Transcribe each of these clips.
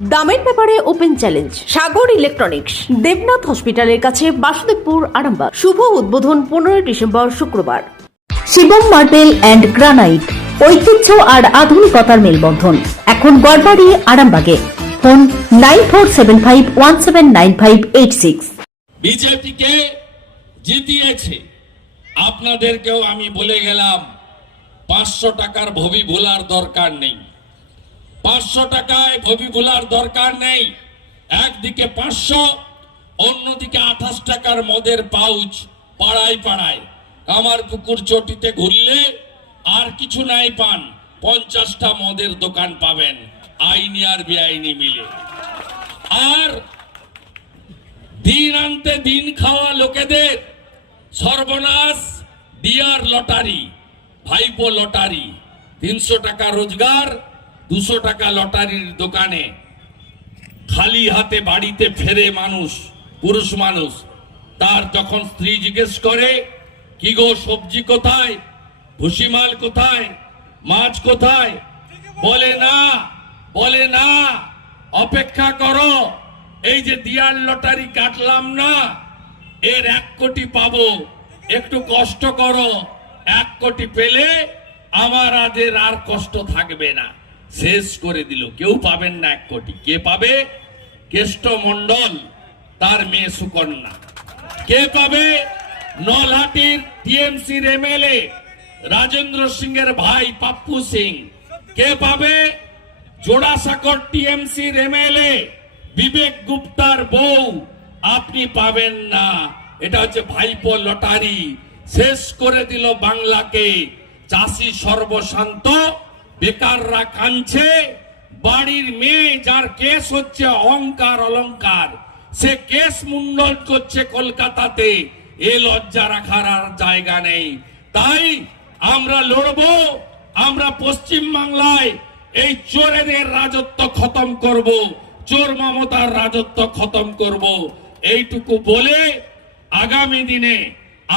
দামের ব্যাপারে open challenge, Sagar electronics, Debnath হসপিটালের কাছে বাসুদেবপুর আরামবাগ। শুভ উদ্বোধন পনেরোই ডিসেম্বর শুক্রবার। শিবম মার্বেল অ্যান্ড গ্রানাইট, ঐতিহ্য আর আধুনিকতার মেলবন্ধন। এখন গড়বাড়ি, আরামবাগে। Phone nine four seven five one seven nine five eight six. বিজেপিকে জিতিয়েছে। আপনাদেরকেও আমি বলে গেলাম, পাঁচশো টাকার ভবি ভোলার দরকার নেই। পাঁচশো টাকায় ভবি ভোলার দরকার নেই। একদিকে পাঁচশো, অন্যদিকে আঠাশ টাকার মদের পাউচ পাড়ায় পাড়ায়। আমার পুকুর চটিতে ঘুরলে আর কিছু নাই পান, পঞ্চাশটা মদের দোকান পাবেন, আইনি আর বেআইনি মিলে। আর দিন আনতে দিন খাওয়া লোকেদের সর্বনাশ ডিয়ার লটারি, ভাইপো লটারি, তিনশো টাকা রোজগার দুশো টাকা লটারির দোকানে খালি হাতে বাড়িতে ফেরে মানুষ, পুরুষ মানুষ। তার যখন স্ত্রী জিজ্ঞেস করে, কি গো সবজি কোথায়? ভুসিমাল কোথায়? মাছ কোথায়? বলে, না বলে, না, অপেক্ষা করো। এই যে দিয়ার লটারি কাটলাম না, এর এক কোটি পাবো। একটু কষ্ট করো। এক কোটি পেলে আমার আদের আর কষ্ট থাকবে না। শেষ করে দিল। কেউ পাবেন না এক কোটি। কে পাবে? কেষ্ট মন্ডল তার মেয়ে সুকন্যা। কে পাবে? নলহাটির টিএমসির এমএলএ, রাজেন্দ্র সিং এর ভাই পাপ্পু সিং। কে পাবে? জোড়াসাঁকর টিএমসির এমএলএ, বিবেক গুপ্তার বউ। আপনি পাবেন না। এটা হচ্ছে ভাইপো লটারি। শেষ করে দিল বাংলাকে। চাষি সর্বশান্ত। বেকাররা কাঁদছে, বাড়ির মেয়ে যার কেস হচ্ছে অহংকার, অলংকার, সে কেস মুন্ডল করছে কলকাতাতে। এ লজ্জা রাখার আর জায়গা নেই। তাই আমরা লড়বো, আমরা পশ্চিম বাংলায় এই চোরেদের রাজত্ব খতম করব, চোর মমতার রাজত্ব খতম করব। এইটুকু বলে আগামী দিনে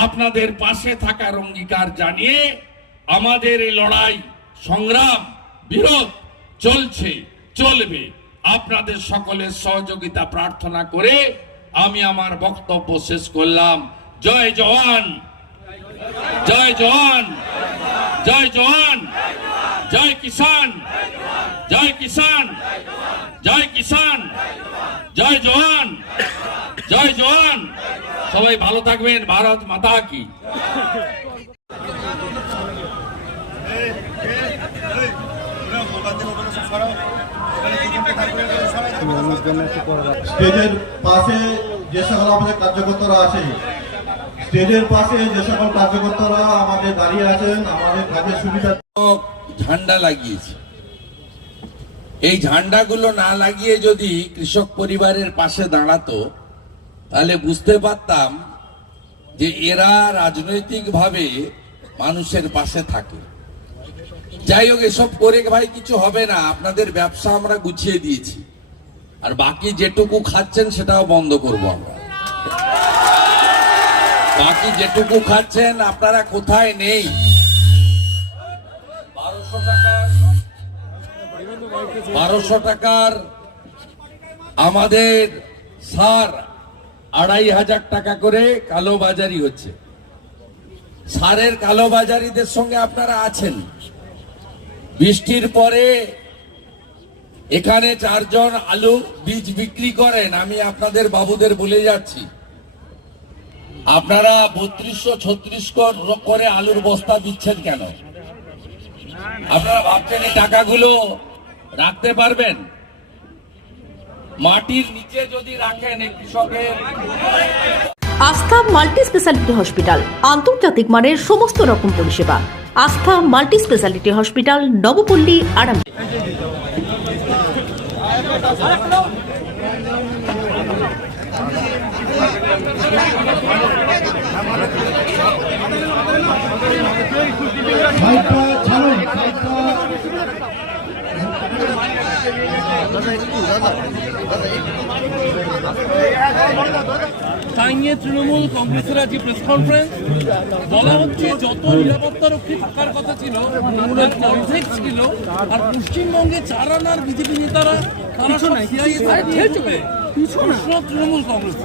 আপনাদের পাশে থাকার অঙ্গীকার জানিয়ে আমাদের এই লড়াই সংগ্রাম, বিরোধ চলছে, চলবে। আপনাদের সকলের সহযোগিতা প্রার্থনা করে আমি আমার বক্তব্য শেষ করলাম। জয় জওয়ান। জয় জওয়ান। জয় জওয়ান। জয় কিষান জয় কিষান জয় কিষান জয় জওয়ান। জয় জওয়ান। সবাই ভালো থাকবেন। ভারত মাতা কি। স্টেজের পাশে যে সকল আমাদের কার্যকর্তারা আছে স্টেজের পাশে যে সকল কার্যকর্তারা আমাদের দাঁড়িয়ে আছেন, আমাদের কাজের সুবিধা ঝান্ডা লাগিয়েছে। এই ঝান্ডাগুলো না লাগিয়ে যদি কৃষক পরিবারের পাশে দাঁড়াতো, তাহলে বুঝতে পারতাম যে এরা রাজনৈতিকভাবে মানুষের পাশে থাকে। যাই হোক, এসব করে ভাই কিছু হবে না। আপনাদের ব্যবসা আমরা গুছিয়ে দিয়েছি। আর বাকি যেটুকু খাচ্ছেন সেটাও বন্ধ করব আমরা। বাকি যেটুকু খাচ্ছেন, আপনারা কোথায় নেই? বারোশো টাকার আমাদের সার আড়াই হাজার টাকা করে কালোবাজারি হচ্ছে। সারের কালোবাজারিদের সঙ্গে আপনারা আছেন। বৃষ্টির পরে এখানে চারজন আলু বীজ বিক্রি করেন, আমি আপনাদের বাবুদের বলে যাচ্ছি। আপনারা বত্রিশশো ছত্রিশ করে আলুর বস্তা দিচ্ছেন কেন? আপনারা ভাবছেন এই টাকাগুলো রাখতে পারবেন? মাটির নিচে যদি রাখেন কৃষকের আস্থা মাল্টি স্পেশালিটি হসপিটাল, আন্তর্জাতিক মানের সমস্ত রকম পরিষেবা। আস্থা মাল্টি স্পেশালিটি হসপিটাল, নবপল্লী আরাম সাইডটা ছাড়ুন সাইডটা তাই নিয়ে তৃণমূল কংগ্রেসের আজকে প্রেস কনফারেন্স বলা হচ্ছে যত নিরাপত্তা রক্ষী থাকার কথা ছিল তার অর্ধেক ছিল। আর পশ্চিমবঙ্গে চার আনার বিজেপি নেতারা তারা সব CIA প্রশ্ন তৃণমূল কংগ্রেস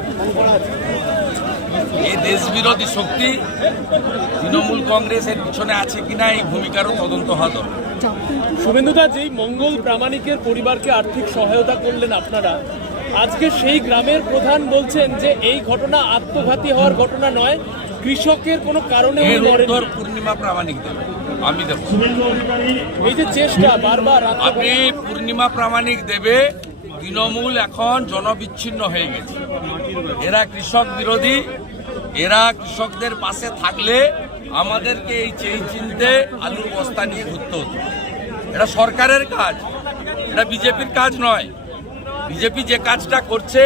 এই দেশ বিরোধী শক্তি তৃণমূল কংগ্রেসের পিছনে আছে কিনা এই ভূমিকারও তদন্ত হওয়া দরকার। শুভেন্দুদা যেই মঙ্গল প্রামাণিকের পরিবারকে আর্থিক সহায়তা করলেন আপনারা আজকে সেই গ্রামের প্রধান বলছেন যে এই ঘটনা আত্মঘাতী হওয়ার ঘটনা নয় কৃষকের কোনো কারণে পূর্ণিমা প্রামাণিক দেবে। আমি দেব। এই যে চেষ্টা বারবার আপনি পূর্ণিমা প্রামাণিক দেবে তৃণমূল এখন জনবিচ্ছিন্ন হয়ে গেছে। এরা কৃষক বিরোধী এরা কৃষকদের পাশে থাকলে আমাদেরকে এই চেয়ে চিনতে আলুর বস্তা নিয়ে ঘুরতে হতো। এটা সরকারের কাজ এটা বিজেপির কাজ নয়। বিজেপি যে কাজটা করছে,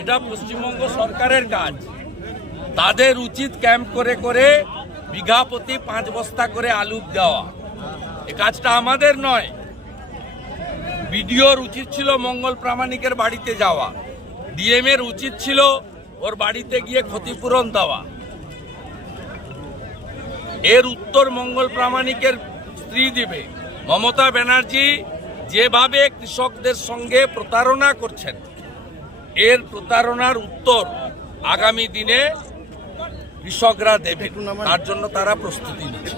এটা পশ্চিমবঙ্গ সরকারের কাজ। তাদের উচিত ক্যাম্প করে করে বিঘা প্রতি পাঁচ বস্তা করে আলু দেওয়া। এ কাজটা আমাদের নয়। বিডিওর উচিত ছিল মঙ্গল প্রামাণিকের বাড়িতে যাওয়া। ডিএম এর উচিত ছিল ওর বাড়িতে গিয়ে ক্ষতিপূরণ দেওয়া। এর উত্তর মঙ্গল প্রামাণিকের স্ত্রী দিবে। মমতা ব্যানার্জি যেভাবে কৃষকদের সঙ্গে প্রতারণা করছেন এর প্রতারণার উত্তর আগামী দিনে কৃষকরা দেবে। তার জন্য তারা প্রস্তুতি নিচ্ছে।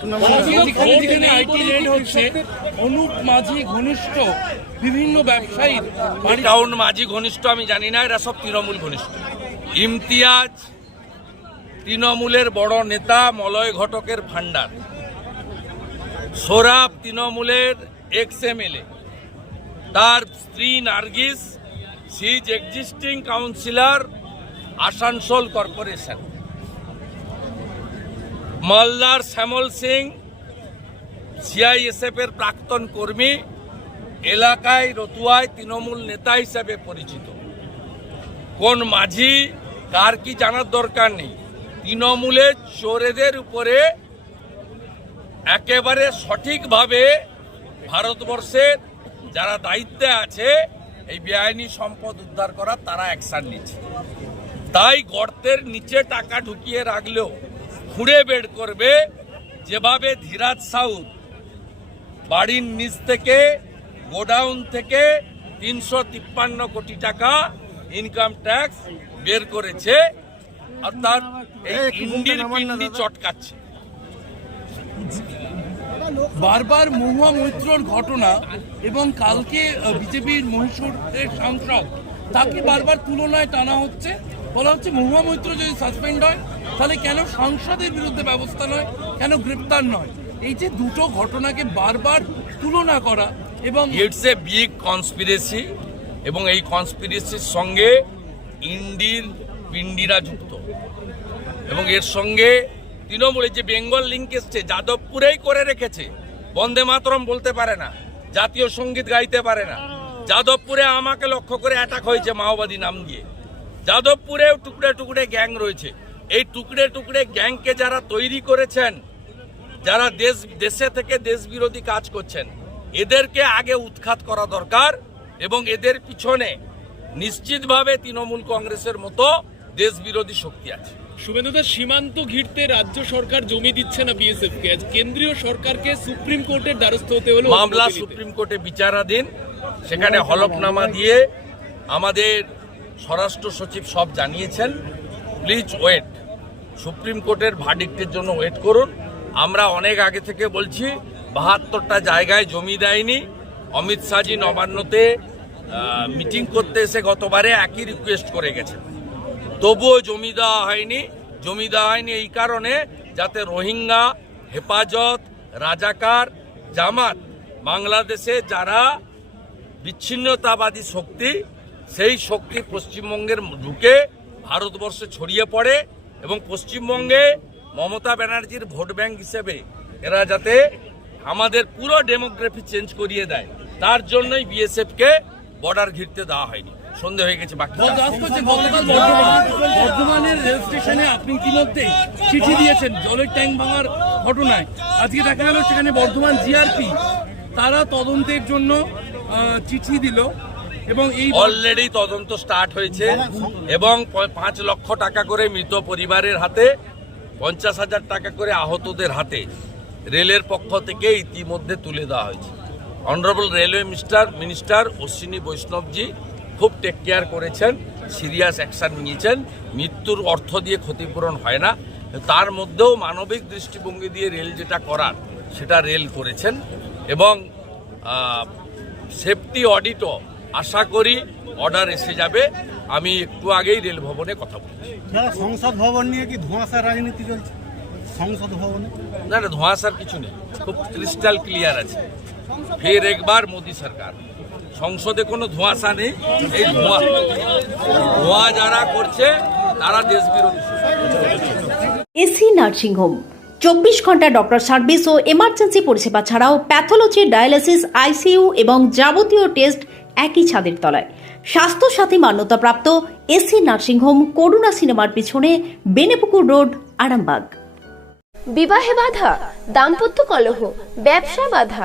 অনুপ মাঝি ঘনিষ্ঠ বিভিন্ন ব্যবসায়ীর বাড়ি টাউন মাঝি ঘনিষ্ঠ আমি জানি না এরা সব তৃণমূল ঘনিষ্ঠ। ইমতিয়াজ তৃণমূলের বড় নেতা মলয় ঘটকের ভান্ডার সোরাব তৃণমূলের এক্স এমএলএ তার স্ত্রী Nargis she's existing councillor Asansol corporation. মালদার শ্যামল সিং সিআইএসএফ এর প্রাক্তন কর্মী, এলাকায় রতুয়ায় তৃণমূল নেতা হিসেবে পরিচিত। কোন মাঝি, কার কি জানার দরকার নেই। তৃণমূলের চোরেদের উপরে একেবারে সঠিকভাবে ভারতবর্ষের যারা দায়িত্বে আছে এই বেআইনি সম্পদ উদ্ধার করার তারা অ্যাকশন নিচ্ছে। তাই গর্তের নিচে টাকা ঢুকিয়ে রাখলেও খুঁড়ে বের করবে যেভাবে ধীরাজ সাউথ বাড়ির নিচ থেকে গোডাউন থেকে তিনশো তিপ্পান্ন কোটি টাকা ইনকাম ট্যাক্স বের করেছে অর্থাৎ এই ইন্ডির পিন্ডি চটকাচ্ছে। বারবার মহুয়া মৈত্রর ঘটনা এবং কালকে বিজেপির মহীশূরের সাংসদ, তাকে বারবার তুলনায় টানা হচ্ছে। বলা হচ্ছে মহুয়া মৈত্র যদি সাসপেন্ড হয়, তাহলে কেন সাংসদের বিরুদ্ধে ব্যবস্থা নয়, কেন গ্রেপ্তার নয়? এই যে দুটো ঘটনাকে বারবার তুলনা করা এবং ইটস এ বিগ কনস্পিরেসি এবং এই কনস্পিরেসির সঙ্গে ইন্ডির পিন্ডিরা যুক্ত। এবং এর সঙ্গে তৃণমূলের যে বেঙ্গল লিঙ্ক এসছে, যাদবপুরেই করে রেখেছে। বন্দে মাতরম বলতে পারে না, জাতীয় সংগীত গাইতে পারে না। যাদবপুরে আমাকে লক্ষ্য করে অ্যাটাক হয়েছে মাওবাদী নাম দিয়ে। যাদবপুরেও টুকরে টুকরে গ্যাং রয়েছে। এই টুকরে টুকরে গ্যাংকে যারা তৈরি করেছেন, যারা দেশ, দেশে থেকে দেশ বিরোধী কাজ করছেন, এদেরকে আগে উৎখাত করা দরকার এবং এদের পিছনে নিশ্চিতভাবে তৃণমূল কংগ্রেসের মতো দেশ বিরোধী শক্তি আছে। শুভেন্দুদা সীমান্ত ঘিরতে রাজ্য সরকার জমি দিচ্ছে না বিএসএফ কে। কেন্দ্রীয় সরকারকে সুপ্রিম কোর্টের দ্বারস্থ হতে হলো মামলা সুপ্রিম কোর্টে বিচারাধীন। সেখানে হলফনামা দিয়ে আমাদের স্বরাষ্ট্র সচিব সব জানিয়েছেন প্লিজ ওয়েট সুপ্রিম কোর্টের ভার্ডিক্টের জন্য ওয়েট করুন। আমরা অনেক আগে থেকে বলছি বাহাত্তরটা জায়গায় জমি দেয়নি। অমিত শাহজি নবান্নতে মিটিং করতে এসে গতবারে একই রিকোয়েস্ট করে গেছেন। তবুও জমি দেওয়া হয়নি। জমি দেওয়া হয়নি এই কারণে যাতে রোহিঙ্গা, হেফাজত, রাজাকার, জামাত, বাংলাদেশে যারা বিচ্ছিন্নতাবাদী শক্তি, সেই শক্তি পশ্চিমবঙ্গের ঢুকে ভারতবর্ষে ছড়িয়ে পড়ে এবং পশ্চিমবঙ্গে মমতা ব্যানার্জির ভোট ব্যাংক হিসেবে এরা যাতে আমাদের পুরো ডেমোগ্রাফি চেঞ্জ করিয়ে দেয়, তার জন্যই বিএসএফকে বর্ডার ঘিরতে দেওয়া হয়নি। সন্ধে হয়ে গেছে বাকি বর্ধমানের রেল স্টেশনে আপনি ইতিমধ্যে চিঠি দিয়েছেন? জলের ট্যাঙ্ক ভাঙার ঘটনায়। আজকে দেখা গেল সেখানে বর্ধমান জিআরপি তারা তদন্তের জন্য চিঠি দিল এবং এই অলরেডি তদন্ত স্টার্ট হয়েছে এবং পাঁচ লক্ষ টাকা করে মৃত পরিবারের হাতে পঞ্চাশ হাজার টাকা করে আহতদের হাতে রেলের পক্ষ থেকে ইতিমধ্যে তুলে দেওয়া হয়েছে। Honourable railway minister minister Ashwini Vaishnav ji খুব টেক কেয়ার করেছেন সিরিয়াস অ্যাকশন নিয়েছেন মৃত্যুর অর্থ দিয়ে ক্ষতিপূরণ হয় না। তার মধ্যেও মানবিক দৃষ্টিভঙ্গি দিয়ে রেল যেটা করার সেটা রেল করেছেন এবং সেফটি অডিটও আশা করি অর্ডার এসে যাবে। আমি একটু আগেই রেল ভবনে কথা বলছি। সংসদ ভবন নিয়ে কি ধোঁয়াশার রাজনীতি চলছে? সংসদ ভবনে? না না ধোঁয়াশার কিছু নেই। খুব ক্রিস্টাল ক্লিয়ার আছে। ফের একবার মোদী সরকার। সংসদে কোনো ধোঁয়াশা নেই। এই ধোঁয়া ধোঁয়া যারা করছে তারা দেশ বিরোধী। এসি নার্সিংহোম চব্বিশ ঘণ্টা ডক্টর সার্ভিস ও এমার্জেন্সি পরিষেবা ছাড়াও প্যাথোলজি ডায়ালিসিস আইসিইউ এবং যাবতীয় টেস্ট একই ছাদের তলায়। স্বাস্থ্যসাথী মান্যতাপ্রাপ্ত এসি নার্সিংহোম করুণা সিনেমার পিছনে বেনেপুকুর রোড আরামবাগ। বিবাহে বাধা দাম্পত্য কলহ ব্যবসা বাধা